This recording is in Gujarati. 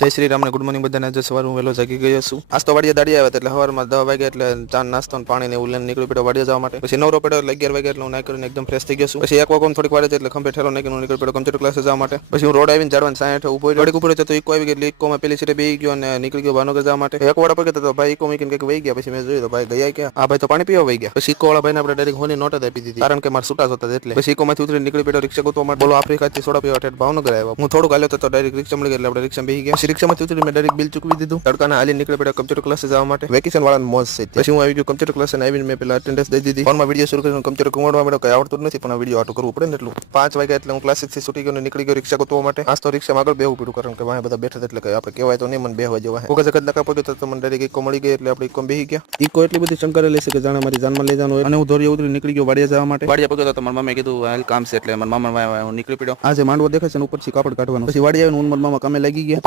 જય શ્રી રામ ને ગુડ મોર્નિંગ બધાને. આજે સવાર હું વહેલો જાગી ગયો છું. આજ તો વાડિયા દાડી આવ્યા એટલે સવારમાં 10 વાગે એટલે ચા નાસ્તો અને પાણી ને એવું લઈને નીકળી પડ્યો વાડિયા જવા માટે. પછી નવરો પડ્યો એટલે 11 વાગે એટલે હું નાઈ કરીને એકદમ ફ્રેશ થઈ ગયો છું. પછી એક વાગવામાં થોડીક વાર એટલે ખંભે ઠેલો નાખીને નીકળી પડ્યો કમ્પ્યુટર ક્લાસે જવા માટે. પછી હું રોડ આવીને ઝાડવાની સાઈઠ ઉભો રહ્યો. ગાડી ઉપર તો ઇકો આવી ગઈ એટલે ઇકોમાં પેલી સીટે બેસી ગયો અને નીકળી ગયો ભાવનગર જવા માટે. એક વાળા પગે તો ભાઈ ઇકો મૂકીને કંઈક વહી ગયા. પછી મેં જોયું તો ભાઈ ગયા ક્યાં? આ ભાઈ તો પાણી પીવા વહી ગયા. પછી ઇકો વાળા ભાઈને આપણે ડાયરેક્ટ હોની નોટ જ આપી દીધી કારણ કે મારે છૂટા હતા એટલે. પછી ઇકોમાંથી ઉતરીને નીકળી પડ્યો રિક્ષા ગોતવા માટે. બોલો આફ્રિકાથી સોડા પીવા ઠેઠ ભાવનગર આવ્યો. હું થોડુંક હાલ્યો તો ડાયરેક્ટ રિક્ષા મળી ગઈ એટલે આપણે રિક્ષા બેસી ગયા. પછી રિક્ષામાંથી ઉતરીને મેં ડાયરેક્ટ બિલ ચૂકવી દીધું. તડકાના હાલી નીકળી પડ્યો કમ્પ્યુટર ક્લાસે જવા માટે. વેકેશન વાળાને મોજ છે. પછી હું આવી ગયો કમ્પ્યુટર ક્લાસે આવીને મેં પેલા અટેન્ડન્સ દઈ દીધી. ફોનમાં વિડીયો શરૂ કરીને કમ્પ્યુટર કમાડવા માંડ્યો. કઈ આવડતું જ નથી પણ વિડીયો આટું કરવું પડે ને એટલું. 5 વાગ્યા એટલે હું ક્લાસથી છૂટી ગયો ને નીકળી ગયો રિક્ષા ગોતવા માટે. આજ તો રિક્ષામાં આગળ બેહવું પડ્યું કારણ કે વાહે બધા બેઠા એટલે કે આપણે કહેવાય તો નહીં મને બેહવા જેવા હે. કોકા જગત નકા પડ્યું તો મને ડાયરેક્ટ ઇકો મળી ગઈ એટલે આપણે ઇકો બેહી ગયા. ઇકો એટલી બધી ચંકરેલી છે કે જાણે મારી જાનમાં લઈ જવાનું હોય. અને હું ધોરિયા ઉતરી નીકળી ગયો વાડિયા જવા માટે. વાડિયા પગ્યો તો મારા મામાએ કીધું હાલ કામ છે એટલે મારા મામા નીકળી પડ્યો. આજે માંડવો દેખાય છે ને ઉપરથી કાપડ કાઢવાનું. પછી વાડિયા આવીને હું મારા મામા કામે લાગી ગયા.